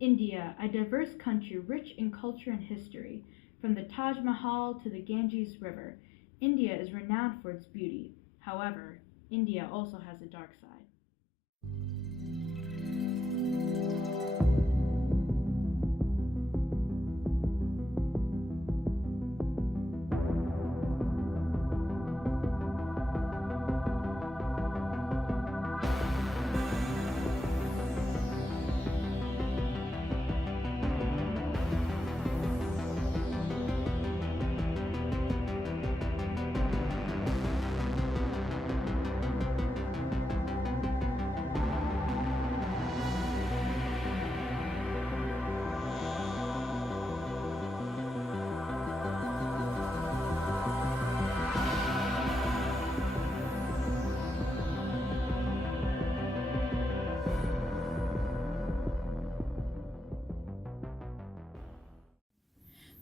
India, a diverse country rich in culture and history, from the Taj Mahal to the Ganges River, India is renowned for its beauty. However, India also has a dark side.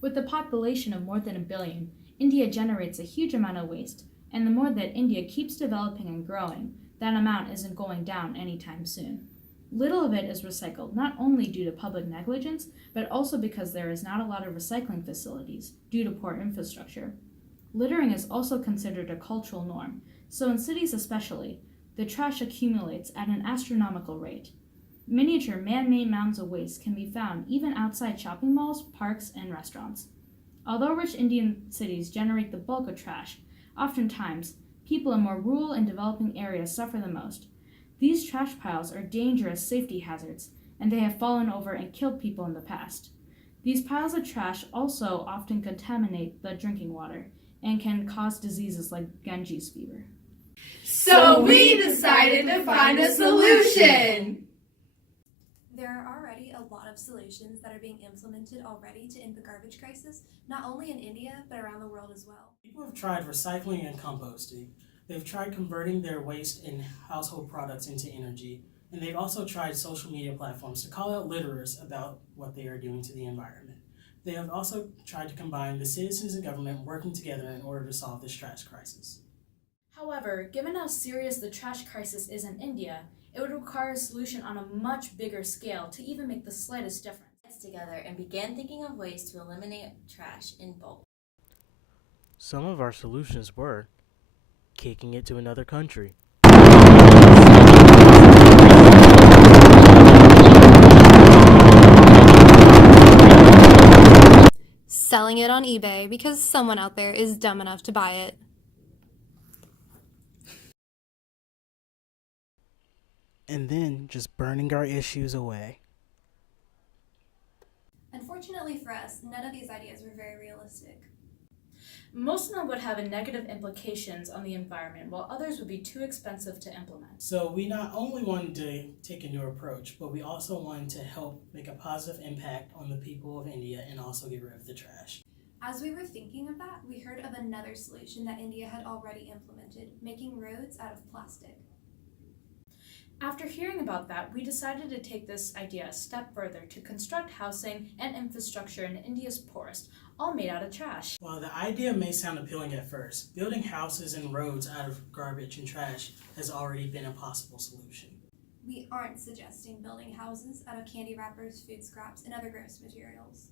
With a population of more than a billion, India generates a huge amount of waste, and the more that India keeps developing and growing, that amount isn't going down anytime soon. Little of it is recycled, not only due to public negligence, but also because there is not a lot of recycling facilities due to poor infrastructure. Littering is also considered a cultural norm, so in cities especially, the trash accumulates at an astronomical rate. Miniature man-made mounds of waste can be found even outside shopping malls, parks, and restaurants. Although rich Indian cities generate the bulk of trash, oftentimes, people in more rural and developing areas suffer the most. These trash piles are dangerous safety hazards, and they have fallen over and killed people in the past. These piles of trash also often contaminate the drinking water and can cause diseases like Ganges fever. So we decided to find a solution! There are already a lot of solutions that are being implemented already to end the garbage crisis, not only in India, but around the world as well. People have tried recycling and composting. They've tried converting their waste and household products into energy, and they've also tried social media platforms to call out litterers about what they are doing to the environment. They have also tried to combine the citizens and government working together in order to solve this trash crisis. However, given how serious the trash crisis is in India, it would require a solution on a much bigger scale to even make the slightest difference. Together and began thinking of ways to eliminate trash in bulk. Some of our solutions were kicking it to another country, Selling it on eBay because someone out there is dumb enough to buy it. and then just burning our issues away. Unfortunately for us, none of these ideas were very realistic. Most of them would have negative implications on the environment, while others would be too expensive to implement. So we not only wanted to take a new approach, but we also wanted to help make a positive impact on the people of India and also get rid of the trash. As we were thinking of that, we heard of another solution that India had already implemented, making roads out of plastic. After hearing about that, we decided to take this idea a step further to construct housing and infrastructure in India's poorest, all made out of trash. While the idea may sound appealing at first, building houses and roads out of garbage and trash has already been a possible solution. We aren't suggesting building houses out of candy wrappers, food scraps, and other gross materials.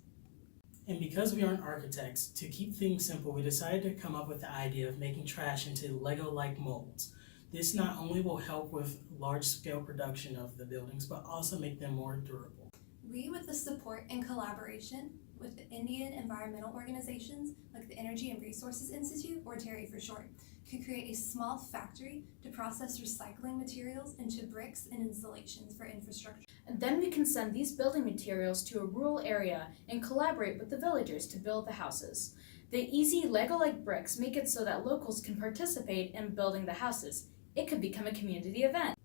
And because we aren't architects, to keep things simple, we decided to come up with the idea of making trash into Lego-like molds. This not only will help with large-scale production of the buildings, but also make them more durable. We, with the support and collaboration with the Indian environmental organizations like the Energy and Resources Institute, or TERI for short, could create a small factory to process recycling materials into bricks and installations for infrastructure. And then we can send these building materials to a rural area and collaborate with the villagers to build the houses. The easy Lego-like bricks make it so that locals can participate in building the houses. It could become a community event.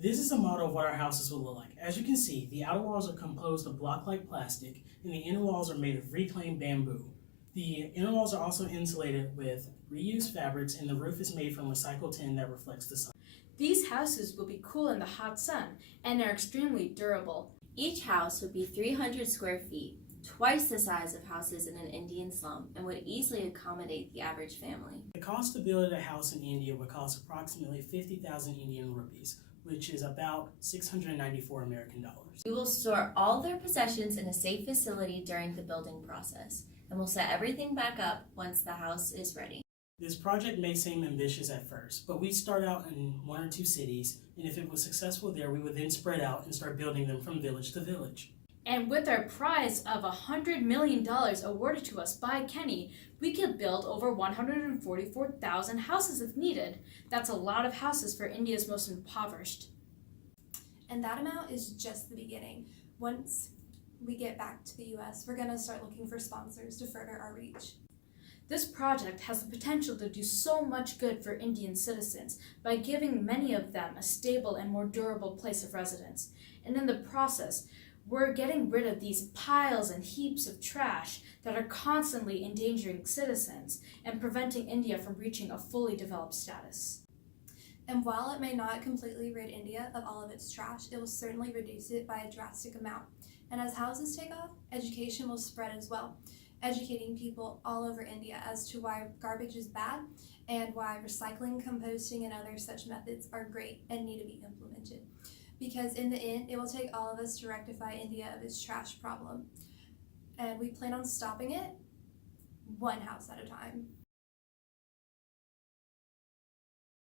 This is a model of what our houses will look like. As you can see, the outer walls are composed of block-like plastic, and the inner walls are made of reclaimed bamboo. The inner walls are also insulated with reused fabrics, and the roof is made from recycled tin that reflects the sun. These houses will be cool in the hot sun and are extremely durable. Each house would be 300 square feet, twice the size of houses in an Indian slum, and would easily accommodate the average family. The cost to build a house in India would cost approximately 50,000 Indian rupees, which is about $694 American. We will store all their possessions in a safe facility during the building process, and we'll set everything back up once the house is ready. This project may seem ambitious at first, but we start out in 1 or 2 cities, and if it was successful there, we would then spread out and start building them from village to village. And with our prize of $100 million awarded to us by Kenny, we could build over 144,000 houses if needed. That's a lot of houses for India's most impoverished. And that amount is just the beginning. Once we get back to the US, we're going to start looking for sponsors to further our reach. This project has the potential to do so much good for Indian citizens by giving many of them a stable and more durable place of residence. And in the process, we're getting rid of these piles and heaps of trash that are constantly endangering citizens and preventing India from reaching a fully developed status. And while it may not completely rid India of all of its trash, it will certainly reduce it by a drastic amount. And as houses take off, education will spread as well, educating people all over India as to why garbage is bad and why recycling, composting, and other such methods are great and need to be implemented. Because in the end, it will take all of us to rectify India of its trash problem. And we plan on stopping it one house at a time.